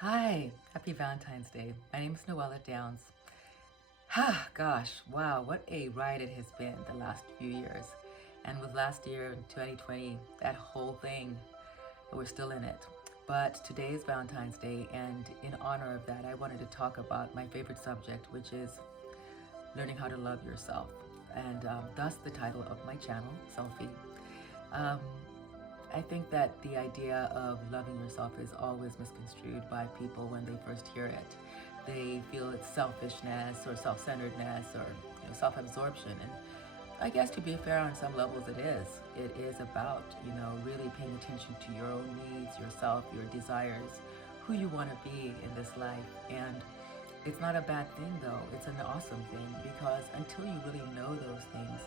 Hi, happy Valentine's Day. My name is Noella Downs. Gosh, wow, what a ride it has been the last few years. And with last year in 2020, that whole thing, we're still in it. But today is Valentine's Day, and in honor of that, I wanted to talk about my favorite subject, which is learning how to love yourself. And thus the title of my channel, Selfie. Um, I think that the idea of loving yourself is always misconstrued by people when they first hear it. They feel it's selfishness or self-centeredness or self-absorption. And I guess to be fair, on some levels it is. It is about, really paying attention to your own needs, yourself, your desires, who you want to be in this life. And it's not a bad thing though. It's an awesome thing because until you really know those things,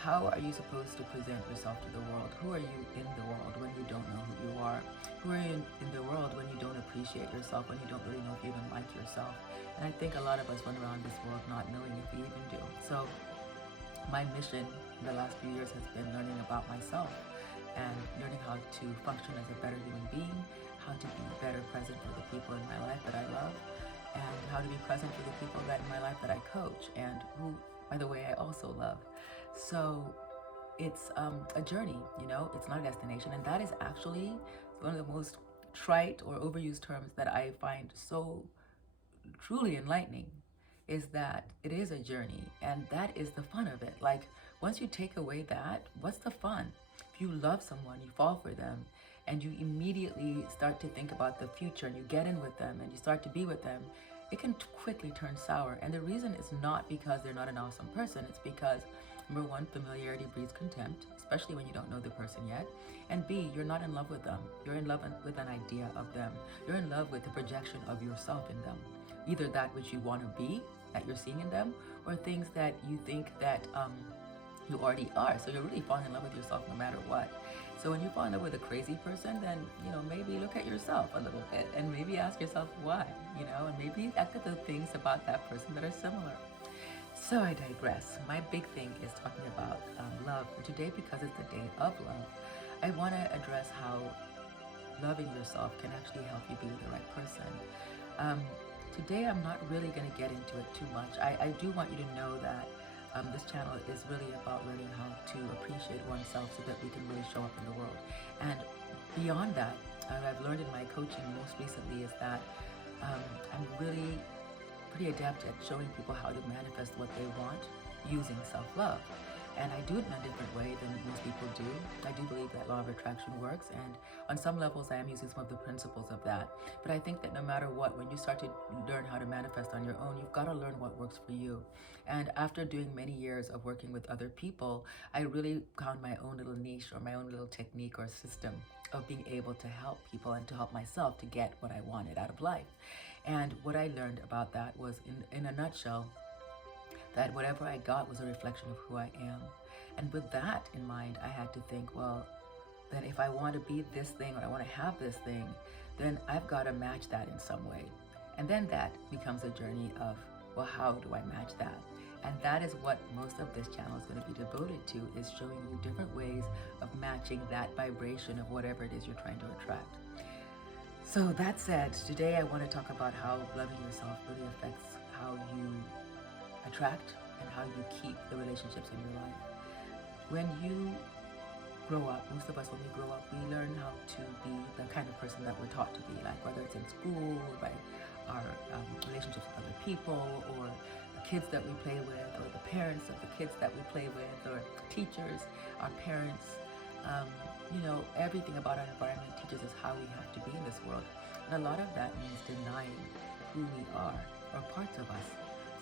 how are you supposed to present yourself to the world? Who are you in the world when you don't know who you are? Who are you in the world when you don't appreciate yourself, when you don't really know if you even like yourself? And I think a lot of us run around this world not knowing if we even do. So my mission in the last few years has been learning about myself and learning how to function as a better human being, how to be better present for the people in my life that I love, and how to be present for the people that in my life that I coach and who, by the way, I also love. So it's a journey, it's not a destination. And that is actually one of the most trite or overused terms that I find so truly enlightening, is that it is a journey, and that is the fun of it. Like, once you take away that, what's the fun? If you love someone, you fall for them, and you immediately start to think about the future, and you get in with them, and you start to be with them, it can quickly turn sour. And the reason is not because they're not an awesome person. It's because, number one, familiarity breeds contempt, especially when you don't know the person yet. And B, you're not in love with them. You're in love with an idea of them. You're in love with the projection of yourself in them. Either that which you want to be, that you're seeing in them, or things that you think that you already are. So you're really falling in love with yourself no matter what. So when you fall in love with a crazy person, then, maybe look at yourself a little bit and maybe ask yourself why, and maybe look at the things about that person that are similar. So I digress. My big thing is talking about love. And today, because it's the day of love, I want to address how loving yourself can actually help you be with the right person. Today, I'm not really going to get into it too much. I do want you to know that this channel is really about learning how to appreciate oneself so that we can really show up in the world. And beyond that, what I've learned in my coaching most recently is that I'm really pretty adept at showing people how to manifest what they want using self-love. And I do it in a different way than most people do. I do believe that law of attraction works, and on some levels I am using some of the principles of that. But I think that no matter what, when you start to learn how to manifest on your own, you've got to learn what works for you. And after doing many years of working with other people, I really found my own little niche or my own little technique or system of being able to help people and to help myself to get what I wanted out of life. And what I learned about that was, in a nutshell, that whatever I got was a reflection of who I am. And with that in mind, I had to think, well, then if I want to be this thing or I want to have this thing, then I've got to match that in some way. And then that becomes a journey of, well, how do I match that? And that is what most of this channel is going to be devoted to, is showing you different ways of matching that vibration of whatever it is you're trying to attract. So that said, today I want to talk about how loving yourself really affects how you attract and how you keep the relationships in your life. When you grow up, most of us when we grow up, we learn how to be the kind of person that we're taught to be, like whether it's in school or by our relationships with other people, or the kids that we play with, or the parents of the kids that we play with, or teachers, our parents. Everything about our environment teaches us how we have to be in this world. And a lot of that means denying who we are or parts of us.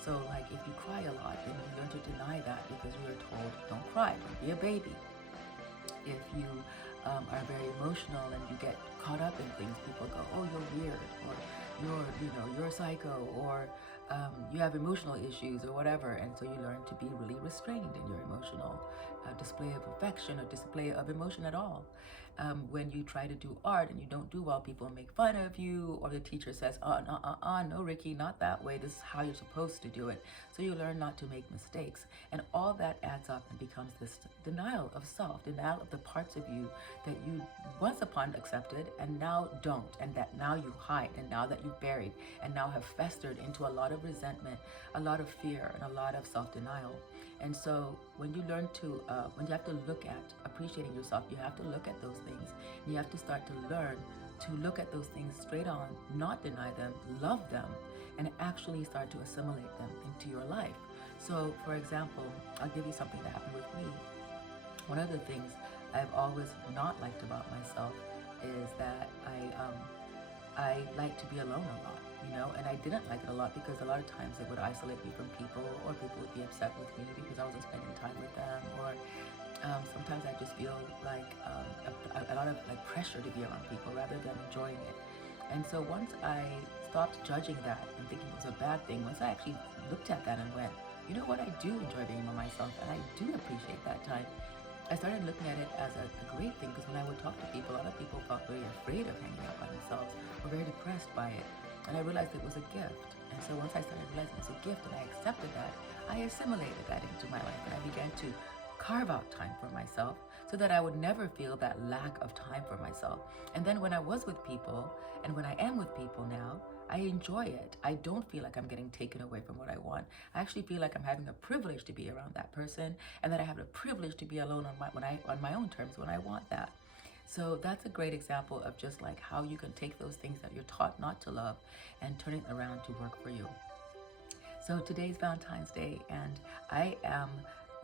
So like if you cry a lot, then you learn to deny that because you are told, don't cry, don't be a baby. If you are very emotional and you get caught up in things, people go, oh, you're weird, or you're a psycho, or you have emotional issues or whatever. And so you learn to be really restrained in your emotional display of affection or display of emotion at all. When you try to do art and you don't do well, people make fun of you, or the teacher says, no, Ricky, not that way. This is how you're supposed to do it. So you learn not to make mistakes. And all that adds up and becomes this denial of self, denial of the parts of you that you once upon accepted and now don't, and that now you hide, and now that you've buried, and now have festered into a lot of resentment, a lot of fear, and a lot of self-denial. And so when you learn to, when you have to look at appreciating yourself, you have to look at those things. You have to start to learn to look at those things straight on, not deny them, love them, and actually start to assimilate them into your life. So, for example, I'll give you something that happened with me. One of the things I've always not liked about myself is that I like to be alone a lot, you know, and I didn't like it a lot because a lot of times it would isolate me from people, or people would be upset with me because I wasn't spending time with them, or sometimes I just feel like a lot of like pressure to be around people rather than enjoying it. And so once I stopped judging that and thinking it was a bad thing, once I actually looked at that and went, you know what, I do enjoy being by myself and I do appreciate that time, I started looking at it as a great thing, because when I would talk to people, a lot of people felt very afraid of hanging out by themselves or very depressed by it. And I realized it was a gift. And so once I started realizing it was a gift and I accepted that, I assimilated that into my life and I began to carve out time for myself so that I would never feel that lack of time for myself. And then when I was with people, and when I am with people now, I enjoy it. I don't feel like I'm getting taken away from what I want. I actually feel like I'm having a privilege to be around that person, and that I have the privilege to be alone on my own terms when I want that. So that's a great example of just like how you can take those things that you're taught not to love and turn it around to work for you. So today's Valentine's Day, and I am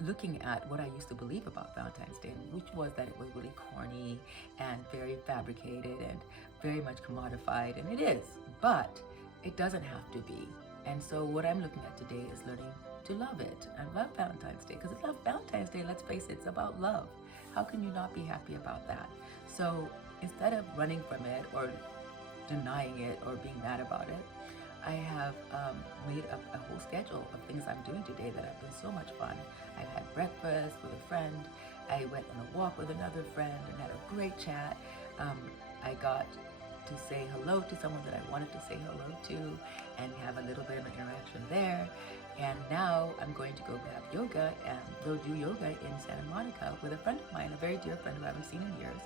looking at what I used to believe about Valentine's Day, which was that it was really corny and very fabricated and very much commodified, and it is, but it doesn't have to be. And so what I'm looking at today is learning to love it and love Valentine's Day, because it's love Valentine's Day, let's face it, it's about love. How can you not be happy about that? So instead of running from it or denying it or being mad about it, I have made a whole schedule of things I'm doing today that have been so much fun. I've had breakfast with a friend. I went on a walk with another friend and had a great chat. I got to say hello to someone that I wanted to say hello to and have a little bit of an interaction there. And now I'm going to go have yoga and go do yoga in Santa Monica with a friend of mine, a very dear friend who I haven't seen in years.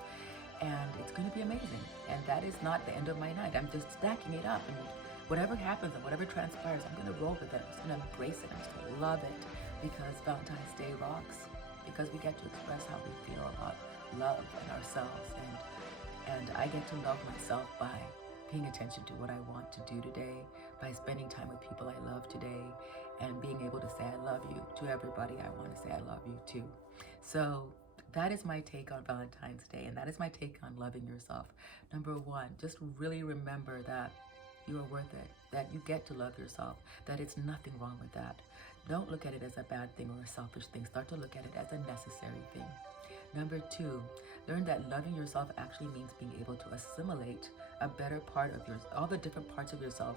And it's going to be amazing. And that is not the end of my night. I'm just stacking it up. And whatever happens and whatever transpires, I'm going to roll with it. I'm just going to embrace it. I'm just going to love it, because Valentine's Day rocks. Because we get to express how we feel about love and ourselves. And I get to love myself by paying attention to what I want to do today, by spending time with people I love today, and being able to say I love you to everybody I want to say I love you to. So that is my take on Valentine's Day, and that is my take on loving yourself. Number one, just really remember that you are worth it, that you get to love yourself, that it's nothing wrong with that. Don't look at it as a bad thing or a selfish thing. Start to look at it as a necessary thing. Number two, learn that loving yourself actually means being able to assimilate a better part of all the different parts of yourself,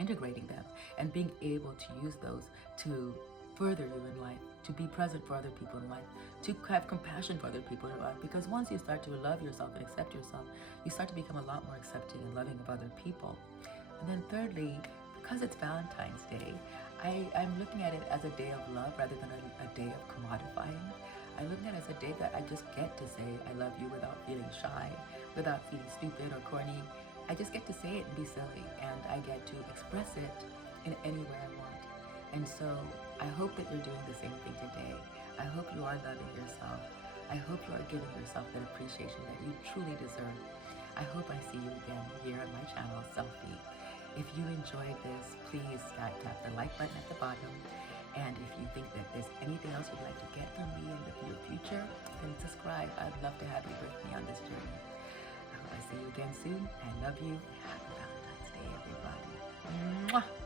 integrating them, and being able to use those to further you in life, to be present for other people in life, to have compassion for other people in life. Because once you start to love yourself and accept yourself, you start to become a lot more accepting and loving of other people. And then thirdly, because it's Valentine's Day, I'm looking at it as a day of love rather than a day of commodifying. I'm looking at it as a day that I just get to say I love you without feeling shy, without feeling stupid or corny. I just get to say it and be silly, and I get to express it in any way I want. And so I hope that you're doing the same thing today. I hope you are loving yourself. I hope you are giving yourself that appreciation that you truly deserve. I hope I see you again here on my channel, Selfie. If you enjoyed this, please tap the like button at the bottom. And if you think that there's anything else you'd like to get from me in the near future, then subscribe. I'd love to have you with me on this journey. I hope I see you again soon. I love you. Happy Valentine's Day, everybody. Mwah!